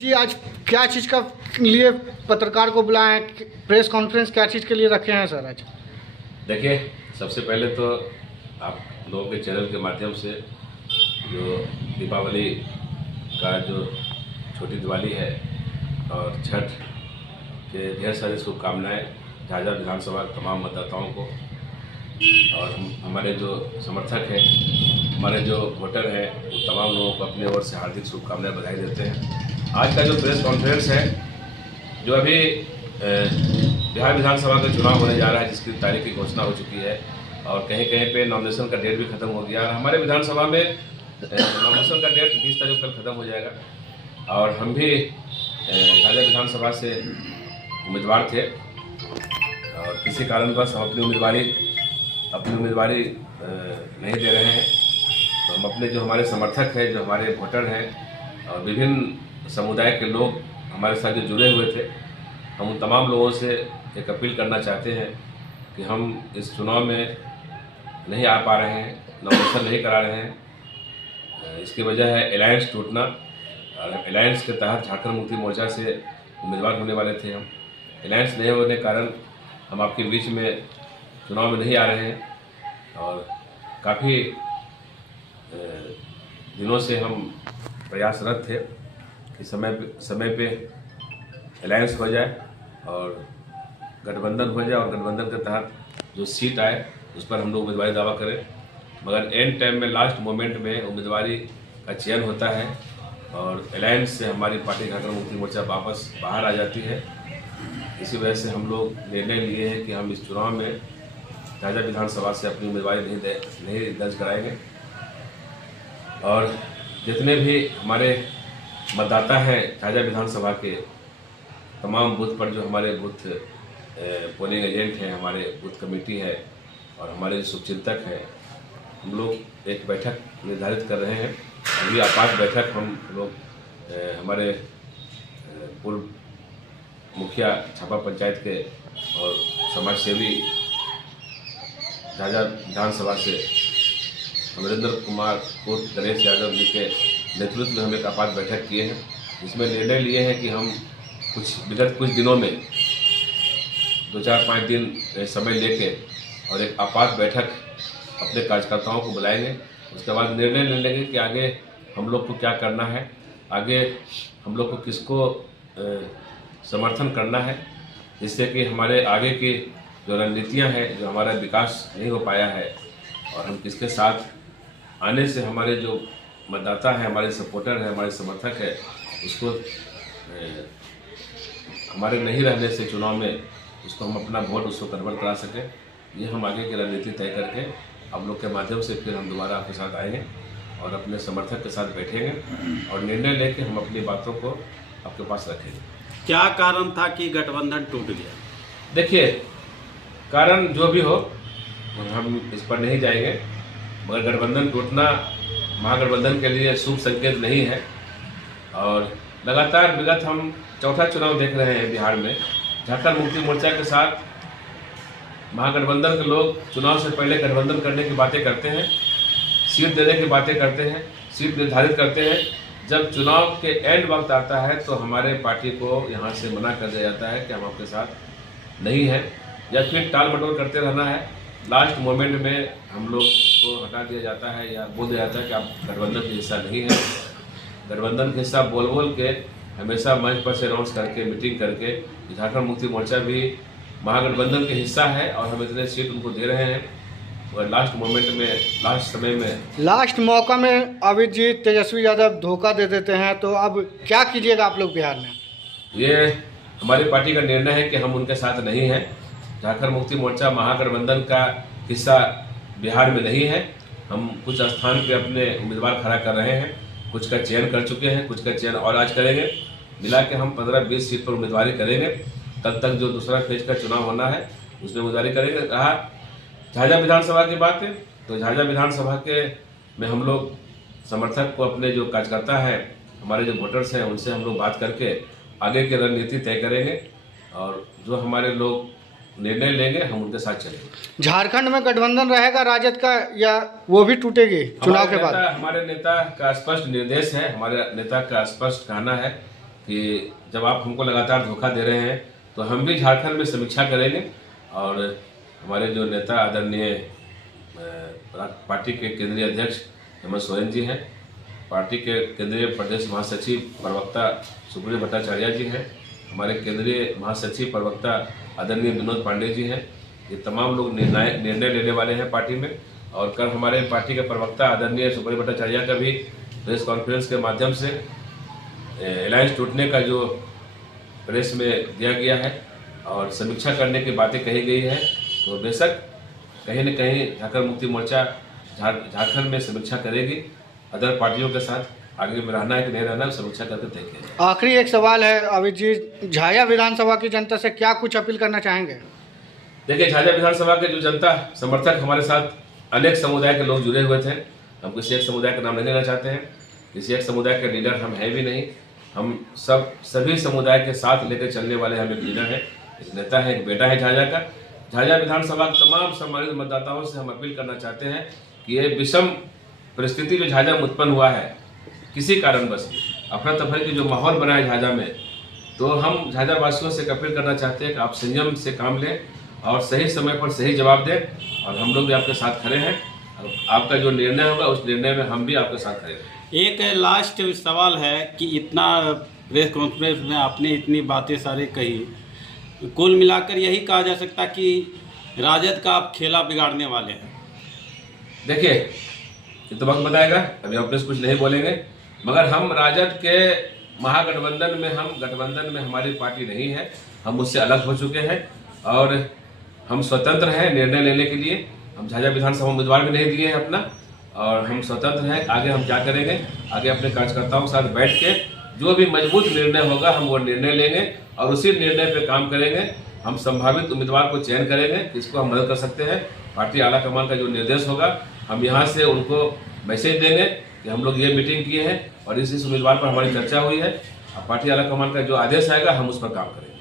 जी आज क्या चीज़ का लिए पत्रकार को बुलाए हैं, प्रेस कॉन्फ्रेंस क्या चीज़ के लिए रखे हैं सर आज? देखिए, सबसे पहले तो आप लोगों के चैनल के माध्यम से जो दीपावली का जो छोटी दिवाली है और छठ के ढेर सारी शुभकामनाएं झाझा विधानसभा के तमाम मतदाताओं को और हमारे जो समर्थक हैं, हमारे जो वोटर हैं, वो तमाम लोगों को अपने ओर से हार्दिक शुभकामनाएं बधाई देते हैं। आज का जो प्रेस कॉन्फ्रेंस है, जो अभी बिहार विधानसभा का चुनाव होने जा रहा है, जिसकी तारीख की घोषणा हो चुकी है और कहीं कहीं पे नॉमिनेशन का डेट भी खत्म हो गया। और हमारे विधानसभा में नॉमिनेशन का डेट 20 तारीख कल खत्म हो जाएगा और हम भी झाझा विधानसभा से उम्मीदवार थे और किसी कारणवश हम अपनी उम्मीदवारी नहीं दे रहे हैं। तो हम अपने जो हमारे समर्थक हैं, जो हमारे वोटर हैं और विभिन्न समुदाय के लोग हमारे साथ जो जुड़े हुए थे, हम उन तमाम लोगों से एक अपील करना चाहते हैं कि हम इस चुनाव में नहीं आ पा रहे हैं, नॉमिनेशन नहीं करा रहे हैं। इसकी वजह है अलायंस टूटना। अलायंस के तहत झारखंड मुक्ति मोर्चा से उम्मीदवार होने वाले थे हम। अलायंस नहीं होने के कारण हम आपके बीच में चुनाव में नहीं आ रहे हैं और काफ़ी दिनों से हम प्रयासरत थे कि समय पे अलायंस हो जाए और गठबंधन हो जाए और गठबंधन के तहत जो सीट आए उस पर हम लोग उम्मीदवारी दावा करें। मगर एंड टाइम में, लास्ट मोमेंट में उम्मीदवारी का चयन होता है और अलायंस से हमारी पार्टी झारखंड मुक्ति मोर्चा वापस बाहर आ जाती है। इसी वजह से हम लोग निर्णय लिए हैं कि हम इस चुनाव में झाझा विधानसभा से अपनी उम्मीदवारी नहीं दर्ज कराएंगे और जितने भी हमारे मतदाता हैं झाझा विधानसभा के तमाम बूथ पर, जो हमारे बूथ पोलिंग एजेंट हैं, हमारे बूथ कमेटी है और हमारे शुभचिंतक हैं, हम लोग एक बैठक निर्धारित कर रहे हैं। अभी आपात बैठक हम लोग हमारे पूर्व मुखिया छापा पंचायत के और समाजसेवी झाझा विधानसभा से अमरिंदर कुमार उर्फ गणेश यादव जी के नेतृत्व में हम एक आपात बैठक किए हैं, जिसमें निर्णय लिए हैं कि हम विगत कुछ दिनों में 2-4-5 दिन समय लेके और एक आपात बैठक अपने कार्यकर्ताओं को बुलाएंगे। उसके बाद निर्णय ले लेंगे कि आगे हम लोग को क्या करना है, आगे हम लोग को किसको समर्थन करना है, जिससे कि हमारे आगे की जो रणनीतियाँ हैं, जो हमारा विकास नहीं हो पाया है और हम किसके साथ आने से हमारे जो मतदाता है, हमारे सपोर्टर है, हमारे समर्थक है, उसको हमारे नहीं रहने से चुनाव में उसको हम अपना वोट उसको कन्वर्ट करा सकें। ये हम आगे की रणनीति तय करके आप लोग के माध्यम से फिर हम दोबारा आपके साथ आएंगे और अपने समर्थक के साथ बैठेंगे और निर्णय लेके हम अपनी बातों को आपके पास रखेंगे। क्या कारण था कि गठबंधन टूट गया? देखिए, कारण जो भी हो हम इस पर नहीं जाएंगे, मगर गठबंधन टूटना महागठबंधन के लिए शुभ संकेत नहीं है और लगातार विगत हम चौथा चुनाव देख रहे हैं बिहार में। झारखंड मुक्ति मोर्चा के साथ महागठबंधन के लोग चुनाव से पहले गठबंधन करने की बातें करते हैं, सीट देने की बातें करते हैं, सीट निर्धारित करते हैं। जब चुनाव के एंड वक्त आता है तो हमारे पार्टी को यहाँ से मना कर दिया जाता है कि हम आपके साथ नहीं हैं, या फिर टाल मटोल करते रहना है। लास्ट मोमेंट में हम लोग को हटा दिया जाता है या बोल दिया जाता है कि आप गठबंधन के हिस्सा नहीं हैं। गठबंधन के हिस्सा बोल बोल के हमेशा मंच पर से अनाउंस करके, मीटिंग करके झारखंड मुक्ति मोर्चा भी महागठबंधन के हिस्सा है और हम इतने सीट उनको दे रहे हैं और लास्ट मोमेंट में, लास्ट समय में, लास्ट मौका में अभिजीत तेजस्वी यादव धोखा दे देते हैं, तो अब क्या कीजिएगा आप लोग बिहार में? ये हमारी पार्टी का निर्णय है कि हम उनके साथ नहीं हैं। झारखंड मुक्ति मोर्चा महागठबंधन का हिस्सा बिहार में नहीं है। हम कुछ स्थान पे अपने उम्मीदवार खड़ा कर रहे हैं, कुछ का चयन कर चुके हैं, कुछ का चयन और आज करेंगे। मिला के हम 15-20 सीट पर उम्मीदवारी करेंगे। तब तक जो दूसरा फेज का चुनाव होना है उसमें उम्मीदवारी करेंगे। कहा झाझा विधानसभा की बात है तो झाझा विधानसभा के में हम लोग समर्थक को, अपने जो कार्यकर्ता हैं, हमारे जो वोटर्स हैं, उनसे हम लोग बात करके आगे की रणनीति तय करेंगे और जो हमारे लोग निर्णय लेंगे हम उनके साथ चलेंगे। झारखंड में गठबंधन रहेगा राजद का या वो भी टूटेगी चुनाव के बाद? हमारे नेता का स्पष्ट निर्देश है, हमारे नेता का स्पष्ट कहना है कि जब आप हमको लगातार धोखा दे रहे हैं तो हम भी झारखंड में समीक्षा करेंगे और हमारे जो नेता आदरणीय पार्टी के केंद्रीय अध्यक्ष हेमंत सोरेन जी हैं, पार्टी के केंद्रीय प्रदेश महासचिव प्रवक्ता सुब्रत भट्टाचार्य जी हैं, हमारे केंद्रीय महासचिव प्रवक्ता आदरणीय विनोद पांडे जी हैं, ये तमाम लोग निर्णय लेने वाले हैं पार्टी में। और कल हमारे पार्टी के प्रवक्ता आदरणीय सुब्रत भट्टाचार्य का भी प्रेस कॉन्फ्रेंस के माध्यम से अलायंस टूटने का जो प्रेस में दिया गया है और समीक्षा करने की बातें कही गई है, तो बेशक कहीं न कहीं झारखंड मुक्ति मोर्चा झारखंड में समीक्षा करेगी। अदर पार्टियों के साथ आगे में रहना है कि नहीं रहना, समीक्षा करके तय किया जाएगा। आखिरी एक सवाल है अभी जी, झाझा विधानसभा की जनता से क्या कुछ अपील करना चाहेंगे? देखिए, झाझा विधानसभा के जो जनता समर्थक हमारे साथ अनेक समुदाय के लोग जुड़े हुए थे। हम किसी एक समुदाय का नाम नहीं लेना चाहते हैं, किसी एक समुदाय के लीडर हम हैं भी नहीं। हम सभी समुदाय के साथ लेकर चलने वाले हम एक लीडर हैं, एक नेता है, एक बेटा है झाझा का। झाझा विधानसभा के तमाम सम्मानित मतदाताओं से हम अपील करना चाहते हैं कि ये विषम परिस्थिति जो झाझा में उत्पन्न हुआ है, किसी कारणवश अफरा तफरी की जो माहौल बना है झाझा में, तो हम झाझा वासियों से अपील करना चाहते हैं कि आप संयम से काम लें और सही समय पर सही जवाब दें। और हम लोग भी आपके साथ खड़े हैं। आपका जो निर्णय होगा उस निर्णय में हम भी आपके साथ खड़े हैं। एक लास्ट सवाल है कि इतना प्रेस कॉन्फ्रेंस में आपने इतनी बातें सारी कही, कुल मिलाकर यही कहा जा सकता कि राजद का आप खेला बिगाड़ने वाले हैं। देखिए, ये तो वक्त बताएगा, अभी हम प्रेस कुछ नहीं बोलेंगे, मगर हम राजद के महागठबंधन में, हम गठबंधन में हमारी पार्टी नहीं है, हम उससे अलग हो चुके हैं और हम स्वतंत्र हैं निर्णय लेने के लिए। हम झाझा विधानसभा उम्मीदवार भी नहीं दिए हैं अपना, और हम स्वतंत्र हैं। आगे हम क्या करेंगे, आगे अपने कार्यकर्ताओं के साथ बैठ के जो भी मजबूत निर्णय होगा हम वो निर्णय लेंगे और उसी निर्णय पे काम करेंगे। हम संभावित उम्मीदवार को चयन करेंगे, किसको हम मदद कर सकते हैं। पार्टी आला कमान का जो निर्देश होगा हम यहाँ से उनको मैसेज देंगे कि हम लोग ये मीटिंग किए हैं और इस उम्मीदवार पर हमारी चर्चा हुई है। पार्टी आला कमान का जो आदेश आएगा हम उस पर काम करेंगे।